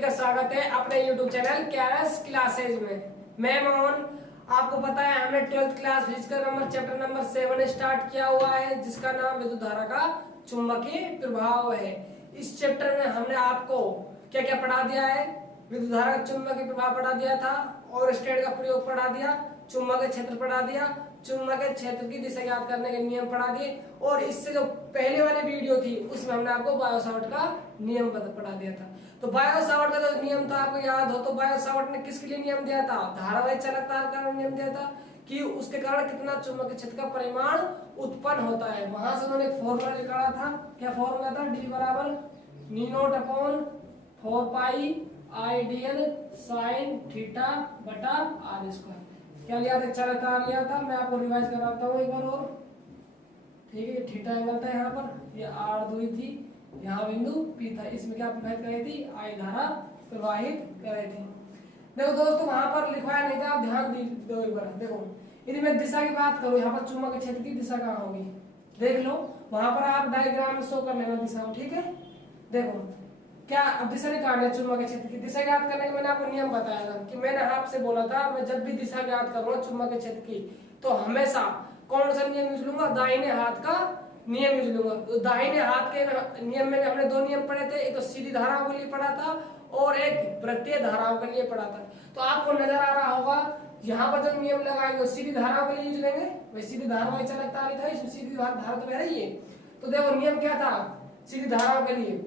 सभी का स्वागत है अपने YouTube चैनल कैरस क्लासेज में। मैं मोहन। आपको पता है हमने 12th class physical number chapter number 7 start किया हुआ है, जिसका नाम विद्युत धारा का चुंबकीय प्रभाव है। इस चैप्टर में हमने आपको क्या क्या पढ़ा दिया है? विद्युत धारा का चुंबकीय प्रभाव पढ़ा दिया था, और स्टेट का प्रयोग पढ़ा दिया, चुंबकीय क्षेत्र पढ़ा दिया, चुंबकीय क्षेत्र की दिशा ज्ञात करने के नियम पढ़ा दिए, और इससे जो पहले वाली वीडियो थी उसमें हमने आपको बायो-सावर्ट का नियम पढ़ा दिया था। तो बायो-सावर्ट का जो नियम था आपको याद हो तो बायो-सावर्ट ने किसके लिए नियम दिया था? धारावाही चालक तार का नियम दिया था कि उसके कारण कितना चुंबकीय क्षेत्र का परिमाण उत्पन्न होता है। वहां से उन्होंने एक फॉर्मूला निकाला था। क्या फॉर्मूला था? D बराबर ν0 अपॉन 4 पाई आइडियल साइन थीटा बटा r स्क्वायर। क्या लिया था? चालक तार लिया था। मैं आपको रिवाइज कराता हूँ एक बार और, ठीक है। थीटा एंगल था यहाँ पर, ये r दूरी थी, यहाँ बिंदु P था। इसमें क्या प्रवाहित कर रही थी? I धारा प्रवाहित कर रही थी। देखो दोस्तों, वहां पर लिखवाया नहीं था, आप ध्यान दो एक बार। देखो यदि मैं दिशा की बात करूं, यहाँ पर चुंबकीय क्षेत्र की दिशा कहाँ होगी? देख लो, वहां पर आप डायग्राम में शो कर लेना दिशा को, ठीक है। देखो क्या अब दिशा निकालना है चुंबकीय क्षेत्र की दिशा ज्ञात करने का मैंने आपको नियम बताया था कि मैंने आपसे बोला था मैं जब भी दिशा ज्ञात करूंगा चुंबकीय क्षेत्र की तो हमेशा कौन सा नियम यूज लूंगा? दाहिने हाथ का नियम यूज लूंगा। तो दाहिने हाथ के नियम में हमने दो नियम पढ़े थे, एक तो सीधी धाराओं के लिए पढ़ा था और एक वृत्तीय धाराओं के लिए पढ़ा था। तो आपको नजर आ रहा होगा यहाँ पर जो नियम लगाएंगे सीधी धाराओं के लिए यूज लेंगे। वही सीधी धारावाही चालक तार था, इसमें सीधी धारा तो बह रही है। तो देखो नियम क्या था सीधी धाराओं के लिए?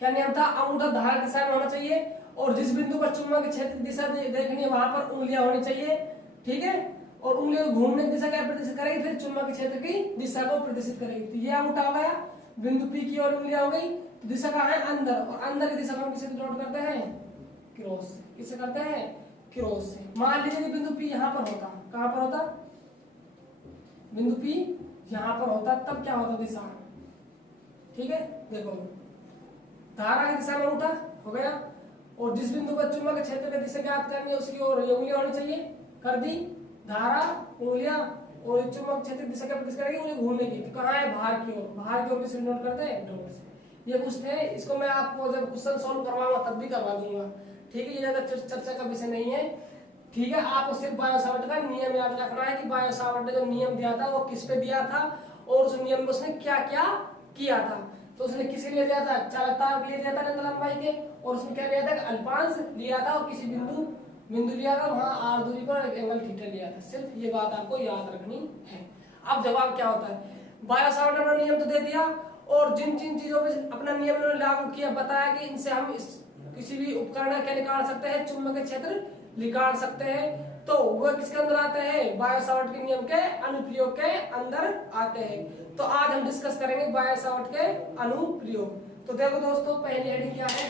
क्या नियम था? अंगूठा धारा दिशा में होना चाहिए और जिस बिंदु पर चुंबकीय क्षेत्र दिशा देखनी है वहां पर उंगलियां होनी चाहिए, ठीक है। और उंगलियों को घूमने की दिशा क्या प्रदर्शित करेगी? फिर चुंबकीय क्षेत्र की दिशा को प्रदर्शित करेगी। तो ये अंगूठा हो गया, बिंदु P की ओर उंगलियां हो गई, तो दिशा कहाँ है? अंदर। और अंदर की दिशा को हम किससे डिनोट करते हैं? क्रॉस से। किससे करते हैं? क्रॉस से। मान लीजिए कि बिंदु P यहाँ पर होता, कहाँ पर होता? बिंदु P यहाँ पर होता, तब क्या होता दिशा? ठीक है, देखो धारा की दिशा में उठा हो गया, और जिस बिंदु पर चुंबकीय क्षेत्र की दिशा ज्ञात करनी है उसकी ओर उंगलियां होनी चाहिए, कर दी। धारा उंगलियां और चुंबकीय क्षेत्र की दिशा क्या प्रदर्शित करेगी? उंगली घूमने की। तो कहाँ है? बाहर की ओर। बाहर की ओर किसे नोट करते हैं? डॉट से। ये कुछ थे, इसको मैं आपको जब क्वेश्चन सॉल्व करवाऊंगा तब भी करवा दूंगा, ठीक है। ये ज्यादा चर्चा का विषय नहीं है, ठीक है। आपको सिर्फ बायो-सावर्ट का नियम याद रखना है कि बायो-सावर्ट ने जो नियम दिया था वो किस पे दिया था और उस नियम में उसने क्या क्या किया था। तो उसने किसके लिए दिया था? चालक तार के लिए दिया था अनंत लंबाई के, और उसमें क्या लिया था? अल्पांश लिया था और किसी बिंदु लिया था, वहां r दूरी पर एंगल थीटा लिया था। सिर्फ ये बात आपको याद रखनी है। अब जवाब क्या होता है? बायो-सावर्ट ने नियम तो दे दिया, और जिन जिन चीजों पे अपना नियम लागू किया बताया कि इनसे हम किसी भी उपकरण क्या निकाल सकते हैं? चुंबकीय क्षेत्र निकाल सकते हैं। तो वह किसके अंदर आते हैं? बायो-सावर्ट के नियम के अनुप्रयोग के अंदर आते हैं। तो आज हम डिस्कस करेंगे बायो-सावर्ट के अनुप्रयोग। तो देखो दोस्तों, पहली हेडिंग क्या है?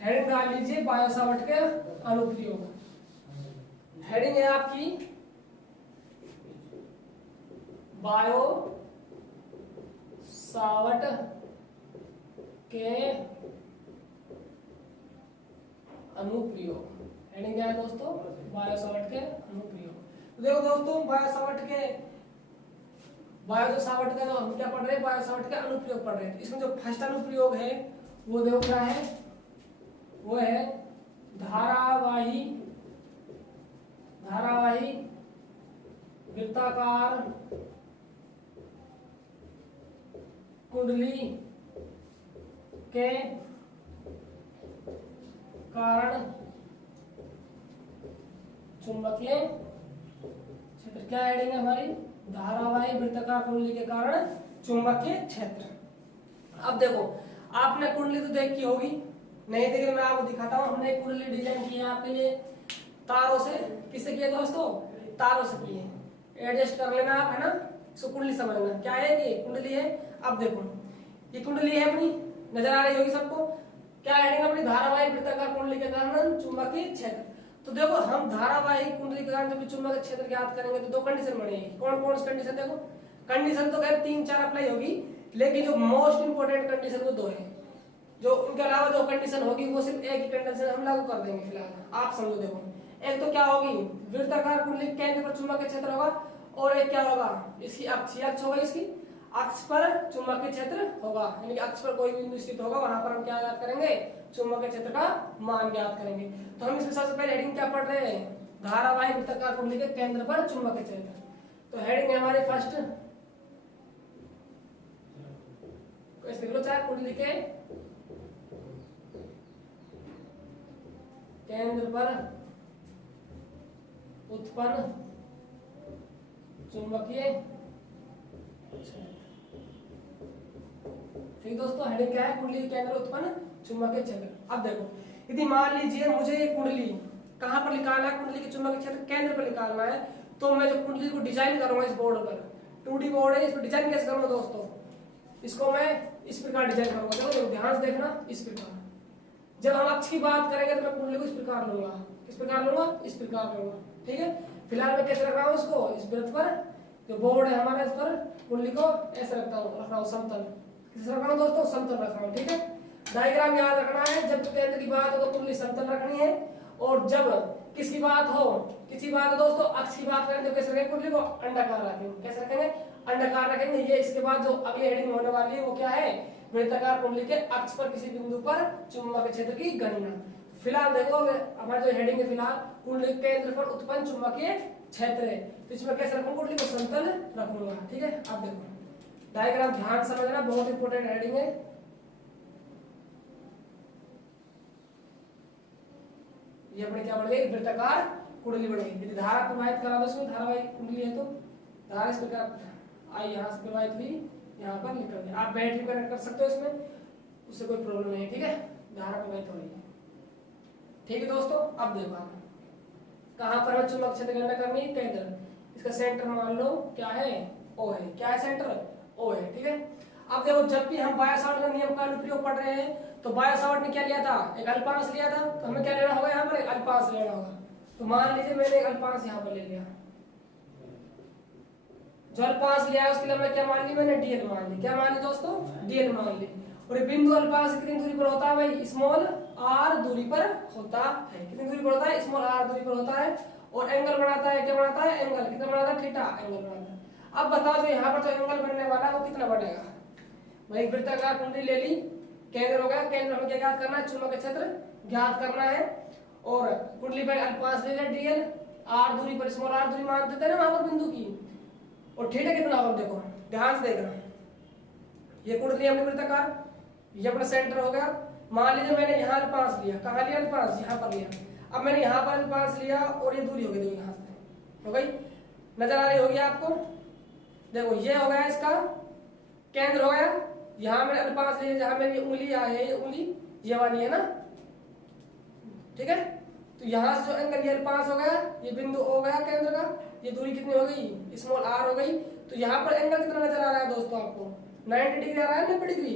हेडिंग डाल लीजिए बायो-सावर्ट के अनुप्रयोग। हेडिंग है आपकी बायो-सावर्ट के अनुप्रयोग। हेडिंग क्या है दोस्तों? बायो-सावर्ट के अनुप्रयोग। तो देखो दोस्तों, बायो-सावर्ट का जो हम क्या पढ़ रहे हैं? बायो-सावर्ट के अनुप्रयोग पढ़ रहे हैं। इसमें जो फर्स्ट अनुप्रयोग है वो देखो क्या है? वो है धारावाही वृत्ताकार कुंडली के कारण चुंबकीय क्षेत्र। क्या हेडिंग है हमारी? धारावाही वृत्ताकार कुंडली के कारण चुंबकीय क्षेत्र। अब देखो, आपने कुंडली तो देखी होगी, नहीं देखी मैं आपको दिखाता हूं। हमने एक कुंडली डिजाइन की है आपके लिए तारों से। किससे किए दोस्तों? तारों से किए। एडजस्ट कर लेना आप, है ना। इसको कुंडली समझना क्या है कि कुंडली है। अब देखो ये कुंडली है अपनी, नजर आ रही होगी सबको। क्या हेडिंग अपनी? धारावाही वृत्ताकार कुंडली के कारण चुंबकीय क्षेत्र। तो देखो हम धारावाही कुंडली के कारण जब चुंबकीय क्षेत्र ज्ञात करेंगे तो दो कंडीशन बनेगी। कौन कौन सी कंडीशन? देखो कंडीशन तो खैर 3-4 अप्लाई होगी, लेकिन जो मोस्ट इंपोर्टेंट कंडीशन वो दो है। जो उनके अलावा जो कंडीशन होगी वो सिर्फ एक ही कंडीशन हम लागू कर देंगे फिलहाल। आप समझो, देखो एक तो क्या होगी? वृत्ताकार कुंडली के केंद्र पर चुंबकीय क्षेत्र होगा, और एक क्या होगा? इसकी अक्ष होगा, इसकी अक्ष पर चुंबकीय क्षेत्र होगा, यानी कि अक्ष पर कोई बिंदु स्थित होगा, वहां पर हम क्या याद करेंगे? चुंबकीय क्षेत्र का मान ज्ञात करेंगे। तो हम इसमें सबसे पहले हेडिंग क्या पढ़ रहे हैं, धारावाही वृत्ताकार कुंडली के केंद्र पर चुंबकीय क्षेत्र। तो हेडिंग है हमारे फर्स्ट, लिख लो चाहे कुंडली के केंद्र पर उत्पन्न चुंबकीय क्षेत्र। ठीक दोस्तों, हेडिंग क्या है, कुंडली के केंद्र उत्पन्न चुंबकीय क्षेत्र। अब देखो, यदि मान लीजिए मुझे ये कुंडली कहां पर निकालना है, कुंडली के चुंबकीय क्षेत्र केंद्र पर निकालना है, तो मैं जो कुंडली को डिजाइन करूंगा इस बोर्ड पर, 2D बोर्ड है, इस पर डिजाइन कैसे करूंगा दोस्तों, इसको मैं इस प्रकार डिजाइन करूंगा। देखो ध्यान से देखना, इस प्रकार। जब हम अक्ष की बात करेंगे तो मैं कुंडली को इस प्रकार लूंगा, किस प्रकार लूंगा, इस प्रकार लूंगा। ठीक है, फिलहाल मैं कैसे रख रहा हूँ इसको, इस वृत्त पर जो बोर्ड है हमारा, इस पर कुंडली को ऐसे रख रहा हूँ समतल। किस रख रहा हूँ दोस्तों, समतल रख रहा हूँ। ठीक है, डायग्राम याद रखना है, जब केंद्र की बात हो तो कुंडली समतल रखनी है, और जब किसकी बात हो, किसी बात हो दोस्तों, अक्ष की बात करें तो कैसे रखेंगे, कुंडली को अंडाकार रखेंगे। कैसे रखेंगे, अंडाकार रखेंगे। ये इसके बाद जो अगली हेडिंग होने वाली है वो क्या है, वृत्ताकार कुंडली के अक्ष पर किसी बिंदु पर चुंबकीय क्षेत्र की गणना। फिलहाल देखो हमारी जो हेडिंग है, फिलहाल कुंडली के केंद्र पर उत्पन्न चुंबकीय क्षेत्र है, तो इसमें कैसे रखूंगा, कुंडली को समतल रखूंगा। ठीक है, अब देखो डायग्राम ध्यान समझना, बहुत इंपॉर्टेंट हेडिंग है। ये अपने क्या बन गई, वृत्ताकार कुंडली बन गई। यदि धारा प्रवाहित करा दो इसमें, धारावाही कुंडली है तो धारा इस प्रकार आई, यहाँ से प्रवाहित हुई, यहाँ पर निकल गई। आप बैटरी कनेक्ट कर सकते हो इसमें, उससे कोई प्रॉब्लम नहीं है। ठीक है, धारा प्रवाहित हो रही है। ठीक है दोस्तों, अब देखो आप कहां पर चुंबकीय क्षेत्र गणना करनी है, केंद्र, इसका सेंटर मान लो क्या है, ओ है। क्या है सेंटर, ओ है। ठीक है, अब देखो जब भी हम बायो सावर्ट का नियम का अनुप्रयोग पढ़ रहे हैं, तो बायो सावर्ट ने क्या लिया था, एक अल्पांश लिया था, तो हमें क्या लेना होगा, यहाँ पर एक अल्पांश लेना होगा। तो मान लीजिए मैंने एक अल्पांश यहाँ पर ले लिया, जो अल्पांश लिया है उसके लिए मैं क्या मान ली, मैंने डीएल मान ली। क्या मान ली दोस्तों, डीएल मान ली। और ये बिंदु अल्पांश कितनी दूरी पर होता है भाई, स्मॉल आर दूरी पर होता है। कितनी दूरी पर होता है, स्मॉल आर दूरी पर होता है। और एंगल बनाता है, क्या बनाता है, एंगल कितना बनाता है, थीटा एंगल बनाता है। अब बताओ जो यहाँ पर जो एंगल बनने वाला है वो कितना बनेगा। भाई वृत्ताकार कुंडली ले ली, केंद्र हो गया, केंद्र हमें क्या ज्ञात करना है, चुंबकीय क्षेत्र ज्ञात करना है। और कुंडली पर अल्पांश ले लिया डीएल, आर दूरी पर स्मॉल आर दूरी मान देते हैं ना वहां पर बिंदु की। और थीटा कितना होगा, देखो ध्यान से देखना, ये कुंडली हमने वृत्ताकार, ये अपना सेंटर हो गया। मान लीजिए मैंने यहाँ अल्पांश लिया, कहाँ लिया अल्पांश, यहाँ पर लिया। अब मैंने यहाँ पर अल्पांश लिया और ये दूरी हो गई, यहाँ से हो गई, नजर आ रही होगी आपको। देखो ये हो गया इसका केंद्र हो गया, यहाँ मैंने अल्पांश लिया, जहाँ मेरी उंगली है, ये उंगली ये वाली है ना। ठीक है, तो यहाँ से जो एंगल ये अल्पांश हो गया, ये बिंदु हो गया केंद्र का, ये दूरी कितनी हो गई, स्मॉल आर हो गई। तो यहाँ पर एंगल कितना नजर आ रहा है दोस्तों आपको, 90 डिग्री आ रहा है, 90 डिग्री।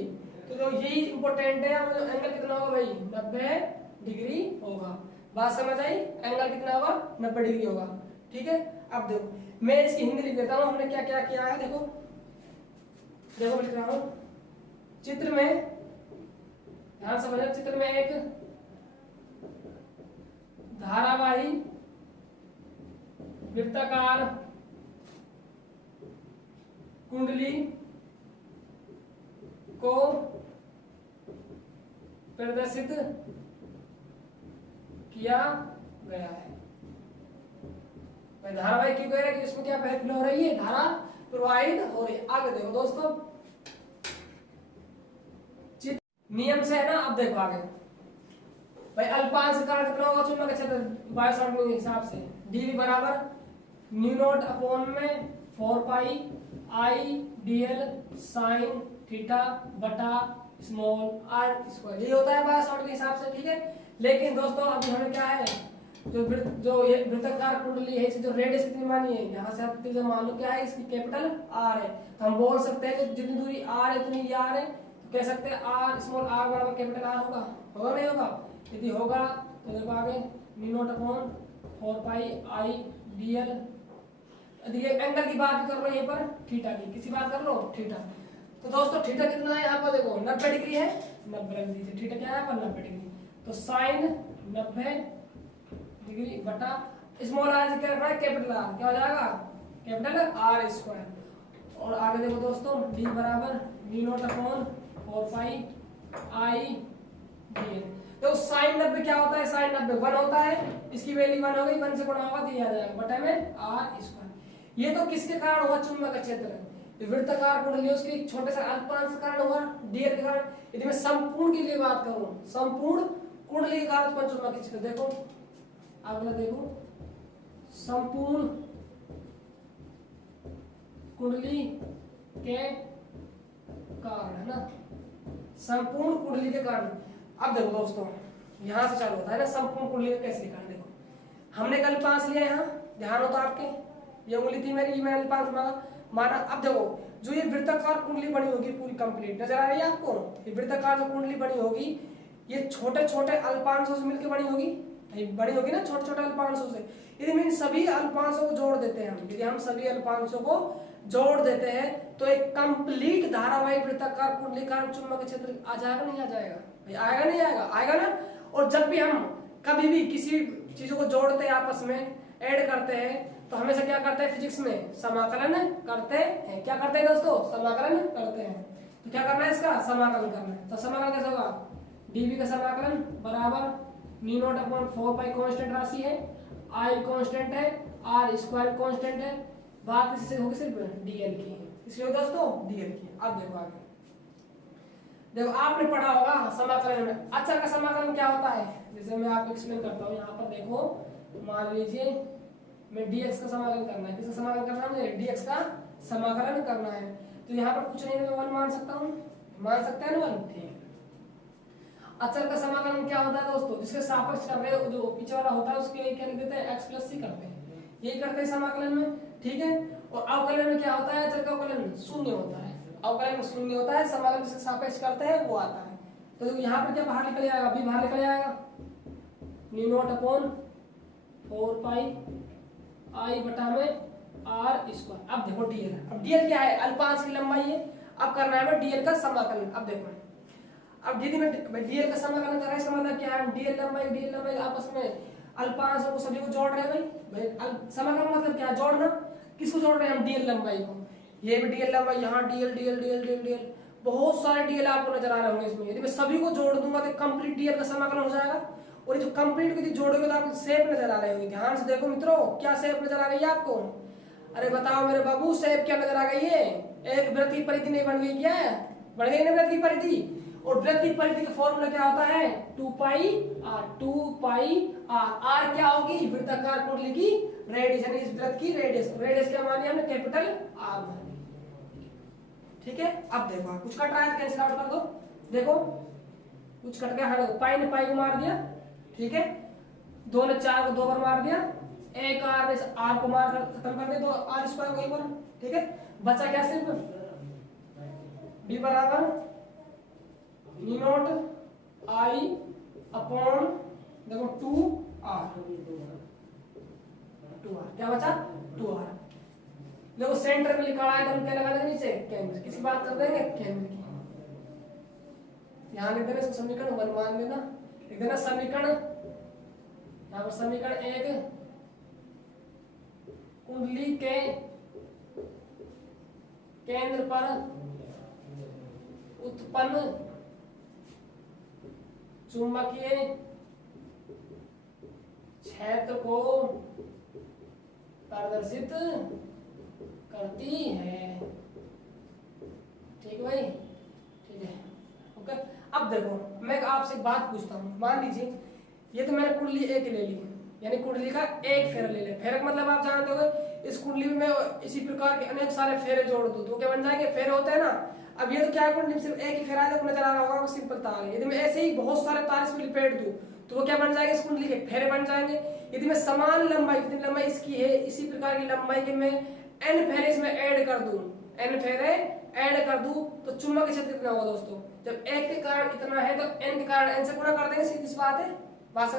तो जो यही इंपॉर्टेंट है, जो एंगल कितना होगा भाई, 90 डिग्री होगा। बात समझ आई, एंगल कितना होगा, 90 डिग्री होगा। ठीक है, अब देखो मैं इसकी हिंदी लिख देता हूँ, हमने क्या क्या किया है। देखो देखो लिख रहा हूँ, चित्र में ध्यान समझना, चित्र में एक धारावाही वृत्ताकार कुंडली को प्रदर्शित किया गया है। धारावाही क्यों कह रहे हैं कि इसमें क्या फ्लो हो रही है, धारा प्रवाहित हो रही है। आगे देखो दोस्तों, नियम से है ना। अब देखो आगे भाई, अल्पांश का कितना होगा चुंबकीय क्षेत्र बायो सावर्ट के हिसाब से, डीवी बराबर न्यू नॉट अपॉन में 4 पाई आई डीएल साइन थीटा बटा स्मॉल आर स्क्वायर, ये होता है बायो सावर्ट के हिसाब से। ठीक है, लेकिन दोस्तों अभी हमें क्या है, जो ये वृत्ताकार कुंडली है, इसकी जो रेडियस कितनी मानी है, यहाँ से आप जो मान लो क्या है, इसकी कैपिटल आर है। तो हम बोल सकते हैं कि जितनी दूरी आर है उतनी आर है, तो कह सकते हैं आर स्मॉल आर बराबर कैपिटल आर होगा। होगा नहीं होगा, यदि होगा तो देखो आगे म्यू नॉट अपॉन 4 पाई आई डीएल। यदि ये एंगल की बात भी कर लो, यहीं पर थीटा की किसी बात कर लो, थीटा। तो दोस्तों थीटा कितना है यहाँ पर, देखो 90 डिग्री है, 90 रख दीजिए, थीटा क्या है यहाँ पर 90 डिग्री। तो साइन 90 डिग्री बटा स्मॉल आर से क्या रखना है, कैपिटल आर, क्या हो जाएगा, कैपिटल आर स्क्वायर। और आगे देखो दोस्तों, डी बराबर म्यू नॉट अपॉन 4 पाई आई डीएल। तो साइन 90 क्या होता है, साइन 90 1 होता है, इसकी वैल्यू 1 हो गई, 1 से गुणा होगा तो ये आ जाएगा बटे में आर स्क्वायर। ये तो किसके कारण हुआ, चुंबक का क्षेत्र वृत्ताकार कुंडली उसके छोटे से अल्पांश के कारण हुआ, डीएल के कारण। यदि मैं संपूर्ण के लिए बात करूं, संपूर्ण कुंडली के कारण उत्पन्न चुंबकीय क्षेत्र, देखो अगला देखो, संपूर्ण कुंडली के कारण, है ना, संपूर्ण कुंडली के कारण। अब देखो दोस्तों, यहां से चालू होता है ना संपूर्ण कुंडली का कैसे लिखा है। देखो हमने कल 5 लिया, यहाँ ध्यान हो तो आपके, ये उंगली थी मेरी, मैंने 5 माना। अब देखो जो ये वृत्ताकार कुंडली बनी होगी पूरी कंप्लीट नजर आ रही है आपको, ये वृत्ताकार जो कुंडली बनी होगी ये छोटे छोटे अल्पांशों से मिलकर बनी होगी ना, छोटे छोटे अल्पांशों से। यदि हम इन सभी अल्पांशों को जोड़ देते हैं, यदि हम सभी अल्पांशों को जोड़ देते हैं तो एक कंप्लीट धारावाही वृत्ताकार कुंडली कारण चुंबकीय क्षेत्र आ जाएगा, नहीं आ जाएगा भाई, आएगा नहीं आएगा, आएगा ना। और जब भी हम कभी भी किसी चीजों को जोड़ते हैं, आपस में ऐड करते हैं, तो हमेशा क्या करते हैं फिजिक्स में, समाकलन करते हैं। क्या करते हैं दोस्तों, समाकलन करते हैं। तो क्या करना है, इसका समाकलन करना है। तो समाकलन कैसे होगा, डीवी का समाकलन बराबर म्यू नॉट अपॉन 4 पाई कांस्टेंट राशि है, आई कांस्टेंट है, आर स्क्वायर कांस्टेंट है, बात किससे होगी, सिर्फ डीएल की, इसलिए दोस्तों डीएल की। अब देखो आगे, देखो आपने पढ़ा होगा समाकलन में अचर का समाकलन क्या होता है, जैसे मैं आपको एक्सप्लेन करता हूँ। यहाँ पर देखो, मान लीजिए मैं dx का समाकलन करना है, किसका समाकलन करना है, मुझे dx का समाकलन करना है। तो यहाँ पर कुछ नहीं, मैं 1 मान सकता हूँ, मान सकते हैं ना 1, ठीक। अचर का समाकलन क्या होता है दोस्तों, जिसके सापेक्ष कर रहे हो, जो पीछे वाला होता है उसके क्या लिख देते हैं, x + c करते हैं, यही करते हैं समाकलन में, ठीक है। और अवकलन में क्या होता है, अचर का अवकलन शून्य होता है, अवकलन शून्य होता है, समाकलन जिसके सापेक्ष करते हैं वो आता है। तो यहाँ पर क्या बाहर निकल जाएगा, b बाहर निकल जाएगा, म्यू नॉट अपॉन 4 पाई आई बटा में आर स्क्वायर। अब देखो डीएल, अब डीएल क्या है, अल्पांश की लंबाई है। अब करना है डीएल का समाकलन। अब देखो, अब यदि मैं डीएल का समाकलन कर रहा है, इसका मतलब क्या है, डीएल लंबाई आपस में अल्पांशों को सभी को जोड़ रहे हैं भाई। समाकलन मतलब क्या है, जोड़ना। किसको जोड़ रहे हैं हम, डीएल लंबाई को। ये भी डीएल लंबाई, यहाँ DL DL DL DL DL, बहुत सारे डीएल आपको नजर आ रहे होंगे इसमें। यदि मैं सभी को जोड़ दूंगा तो कंप्लीट डीएल का समाकलन हो जाएगा। और ये जो कंप्लीट यदि जोड़ोगे तो आपको शेप नजर आ रही होगी। ध्यान से देखो मित्रों, क्या शेप नजर आ रही है आपको, अरे बताओ मेरे बाबू, शेप क्या नजर आ गई है, एक वृत्त की परिधि नहीं बन गई क्या, बन गई ना वृत्त की परिधि। और वृत्त की परिधि का फॉर्मूला क्या होता है, 2 पाई आर, 2 पाई आर। आर क्या होगी, वृत्ताकार कुंडली की रेडियस, यानी इस वृत्त की रेडियस। रेडियस क्या मानी हमने, कैपिटल आर मानी, ठीक है। अब देखो कुछ कट रहा है, कैंसिल आउट कर दो। देखो कुछ कट गया, हटो, पाई ने पाई को मार दिया, ठीक है। 2 ने 4 को 2 बार मार दिया, एक आर ने आर को मार कर खत्म कर दिया, तो आर स्क्वायर को 1 बार, ठीक है। बचा क्या, सिर्फ b बराबर म्यू नॉट आई अपॉन देखो 2r, क्या बचा, 2r। देखो सेंटर में लिखा है, तो हम क्या लगा देंगे नीचे, केंद्र। किसकी बात कर देंगे, केंद्र की। यहाँ लिख देना समीकरण 1 मान लेना, लिख देना समीकरण, यहाँ पर समीकरण 1 कुंडली के केंद्र पर उत्पन्न चुंबकीय क्षेत्र को प्रदर्शित करती है, ठीक भाई, ठीक है, ओके। अब देखो मैं आपसे बात पूछता हूँ, मान लीजिए ये तो मैंने कुंडली एक ले ली, यानी कुंडली का एक फेरा ले लिया। फेरा मतलब आप जानते होंगे, इस कुंडली में मैं इसी प्रकार के अनेक सारे फेरे जोड़ दूं तो क्या बन जाएंगे, फेरे होते हैं ना। अब ये तो क्या है, कुंडली सिर्फ एक ही फेरा है, नजर आ रहा होगा, वो सिंपल तार है। यदि मैं ऐसे ही बहुत सारे तार इसमें लिपेट दूं तो वो क्या बन जाएंगे, इस कुंडली के फेरे बन जाएंगे। यदि मैं समान लंबाई, जितनी लंबाई इसकी है इसी प्रकार की लंबाई के मैं n फेरे इसमें ऐड कर दूं, n फेरे ऐड कर दूं, तो चुंबकीय क्षेत्र कितना होगा दोस्तों, जब एक के कारण इतना है तो n के कारण n से गुणा कर देंगे, सीधी सी बात है। बात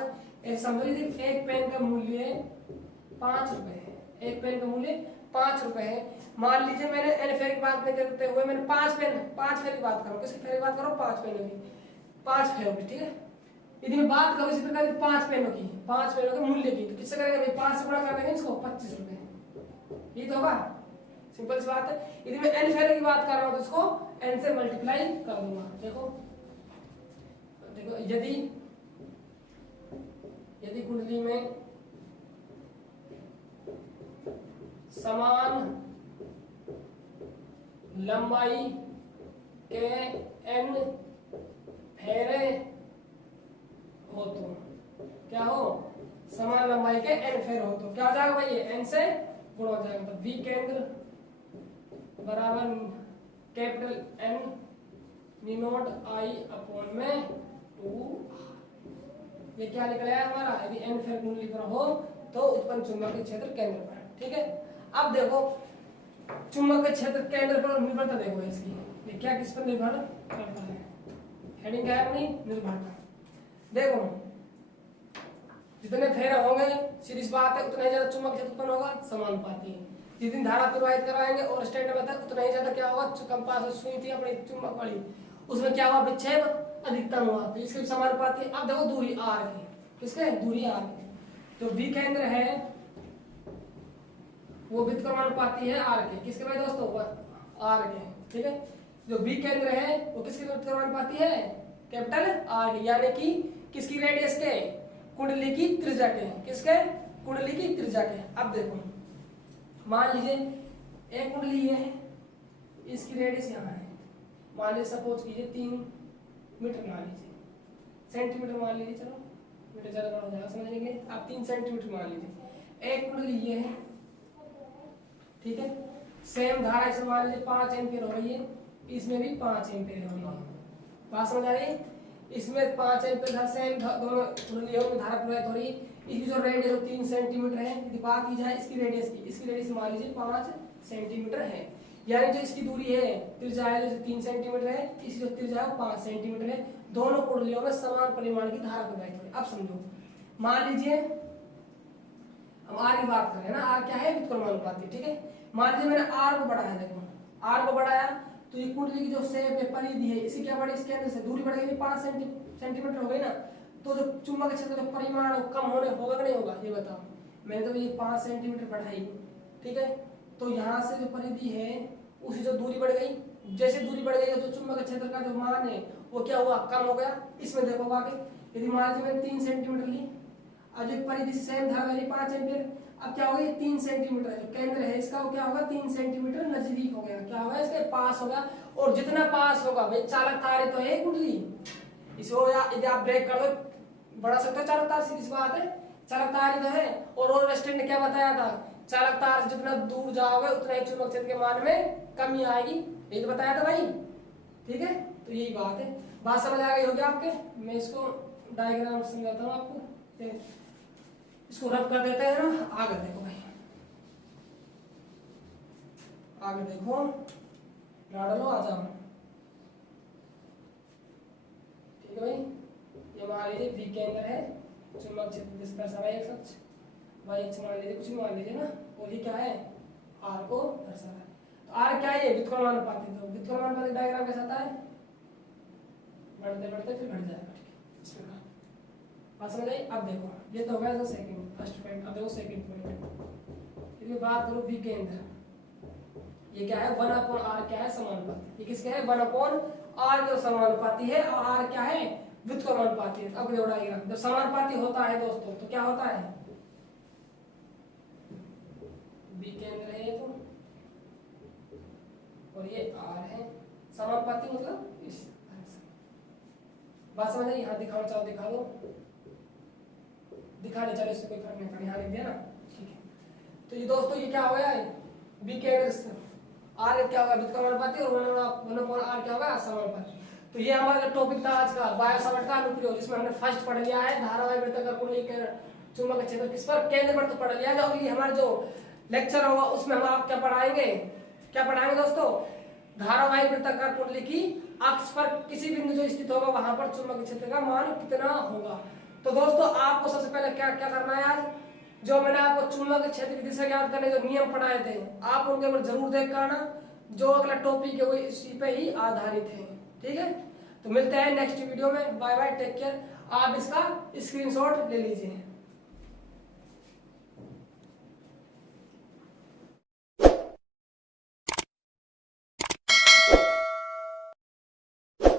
समझिए, एक पेन का मूल्य 5 रुपए है, एक पेन का मूल्य 5 रुपए है। मान लीजिए मैंने एन फेयर की बात नहीं करते हुए मैंने 5 फेयर की बात करूं, किसकी फेयर की बात करूं, 5 पेनों की, 5 फेयर की, ठीक है। यदि मैं बात करूं इसी प्रकार की 5 पेनों की, 5 पेनों के मूल्य की, तो किससे करेंगे भाई, 5 से गुणा कर देंगे इसको, 25 रुपए, ये तो होगा, सिंपल सी बात है। यदि मैं एन फेयर की बात कर रहा हूं तो इसको n से मल्टीप्लाई कर दूंगा। देखो देखो, यदि यदि कुंडली में समान लंबाई के n फेरे हो तो क्या हो, समान लंबाई के n फेरे हो तो क्या हो जाएगा भाई, ये n से गुणा हो जाएगा। तो v केंद्र बराबर कैपिटल N निनोट I अपॉन में 2R। ये क्या निकल आया हमारा, यदि n फेर कुंडली पर हो तो उत्पन्न चुंबकीय क्षेत्र केंद्र पर। ठीक है, अब देखो चुंबकीय क्षेत्र केंद्र पर निर्भरता देखो इसकी, ये क्या किस पर निर्भर करता है, हेडिंग क्या है अपनी, निर्भरता। देखो जितने फेरे होंगे सीधी बात है उतना ही ज्यादा चुंबकीय क्षेत्र उत्पन्न होगा, समानुपाती। जितनी धारा प्रवाहित कराएंगे और स्टैंड में उतना ही ज्यादा क्या होगा, कंपास में सुई थी अपनी चुंबक वाली, उसमें क्या हुआ, विक्षेप अधिकतम हुआ, तो इसके समानुपाती। अब देखो दूरी r की, किसके, दूरी r की, जो v केंद्र है वो व्युत्क्रमानुपाती है r के, किसके भाई दोस्तों, r के। ठीक है, जो v केंद्र है वो किसके व्युत्क्रमानुपाती है, कैपिटल R के, यानी कि किसकी रेडियस के, कुंडली की त्रिज्या के, किसके, कुंडली की त्रिज्या के। अब देखो मान लीजिए एक कुंडली ये है, इसकी रेडियस यहाँ है, मान लीजिए सपोज कीजिए 3 मीटर मान लीजिए, सेंटीमीटर मान लीजिए, चलो मीटर ज्यादा बड़ा हो जाएगा समझने के लिए, आप 3 सेंटीमीटर मान लीजिए। एक कुंडली ये है, ठीक है, सेम धारा इसमें मान लीजिए 5 एम्पीयर हो रही है, इसमें भी 5 एम्पीयर हो रही है, बात समझ आ रही है। इसमें 5 एम्पीयर सेम दोनों कुंडलियों में धारा प्रवाहित हो रही है। इसकी जो रेडियस जो 3 सेंटीमीटर है, यदि बात की जाए इसकी रेडियस की, इसकी रेडियस मान लीजिए 5 सेंटीमीटर है, यानी जो इसकी दूरी है त्रिज्या है जो 3 सेंटीमीटर है, इसकी जो त्रिज्या है 5 सेंटीमीटर है, दोनों कुंडलियों में समान परिमाण की धारा प्रवाहित हो रही है। अब समझो, मान लीजिए हम आर की बात कर रहे हैं ना, आर क्या है, व्युत्क्रमानुपाती। ठीक है, मान लीजिए मैंने आर को बढ़ाया, देखो आर को बढ़ाया तो ये कुंडली की जो शेप है, परिधि है, इसी क्या बढ़ी, इसके अंदर से दूरी बढ़ गई 5 सेंटीमीटर हो गई ना, तो जो चुंबक क्षेत्र का परिमाण कम होने होगा कि नहीं होगा, ये बताओ। मैंने तो ये 5 सेंटीमीटर बढ़ाई, ठीक है, तो यहाँ से जो परिधि है उसी जो दूरी बढ़ गई, जैसे दूरी बढ़ गई तो चुंबक क्षेत्र का जो मान है वो क्या हुआ, कम हो गया। इसमें देखो आगे, यदि मान लीजिए मैंने 3 सेंटीमीटर ली, अब जो परिधि से सेम धारा वाली 5 एम्पीयर, अब क्या होगा, ये 3 सेंटीमीटर है, जो केंद्र है इसका वो क्या होगा, 3 सेंटीमीटर नजदीक हो गया, क्या होगा, इसके पास हो गया। और जितना पास होगा भाई, चालक तार तो है कुंडली, इसको यदि आप ब्रेक कर दो बढ़ा सकते हो चालक तार, सीधी बात है, चालक तार ही तो है। और रोलस्टेड ने क्या बताया था, चालक तार से जितना दूर जाओगे उतना ही चुंबक क्षेत्र के मान में कमी आएगी, ये तो बताया था भाई। ठीक है, तो यही बात है, बात समझ आ गई होगी आपके। मैं इसको डायग्राम समझाता हूँ आपको, इसको रब कर देते हैं ना। आगे देखो भाई, आगे देखो, डालो आ जाओ। ठीक है भाई, ये मान लीजिए V केंद्र है, चुंबक क्षेत्र जिस पर समय x अक्ष y अक्ष मान लीजिए, कुछ भी मान लीजिए ना, और ये क्या है, R को दर्शा रहा है। तो R क्या है, व्युत्क्रमानुपाती। तो व्युत्क्रमानुपाती डायग्राम कैसा आता है, बढ़ते बढ़ते फिर घट जाएगा। ठीक है, इस प्रकार बात समझ आई। अब देखो ये तो हो गया सेकंड फर्स्ट पॉइंट। अब देखो सेकंड पॉइंट, यदि बात करूं V केंद्र, ये क्या है, 1/r क्या है, समानुपाती। ये किसके है, 1/r के समानुपाती है, और r क्या है, व्युत्क्रमानुपाती है। अब देखो डायग्राम, जब समानुपाती होता है दोस्तों तो क्या होता है, V केंद्र है ये तो, और ये r है, समानुपाती मतलब इस बात समझ आई। यहाँ दिखाना चाहो दिखा दो, दिखा नहीं चलो इससे कोई फर्क नहीं पड़ेगा, यहाँ लिख दिया ना। ठीक है, तो ये दोस्तों ये क्या हो गया है, V केंद्र R क्या होगा, व्युत्क्रमानुपाती, और 1/r क्या होगा, समानुपाती। तो ये हमारा टॉपिक था आज का, बायो सावर्ट का अनुप्रयोग, जिसमें हमने फर्स्ट पढ़ लिया है धारावाही वृत्ताकार कुंडली के चुंबक क्षेत्र किस पर, केंद्र पर तो पढ़ लिया है। अगली हमारा जो लेक्चर होगा उसमें हम आप क्या पढ़ाएंगे, क्या पढ़ाएंगे दोस्तों, धारावाही वृत्ताकार कुंडली की अक्ष पर किसी बिंदु जो स्थित होगा वहां पर चुंबक क्षेत्र का मान कितना होगा। तो दोस्तों आपको सबसे पहले क्या क्या करना है, आज जो मैंने आपको चुंबक क्षेत्र की दिशा ज्ञात करने जो नियम पढ़ाए थे आप उनके ऊपर जरूर देख कर आना, जो अगला टॉपिक है वो इसी पे ही आधारित है। ठीक है, तो मिलते हैं नेक्स्ट वीडियो में, बाय बाय, टेक केयर। आप इसका स्क्रीनशॉट ले लीजिए।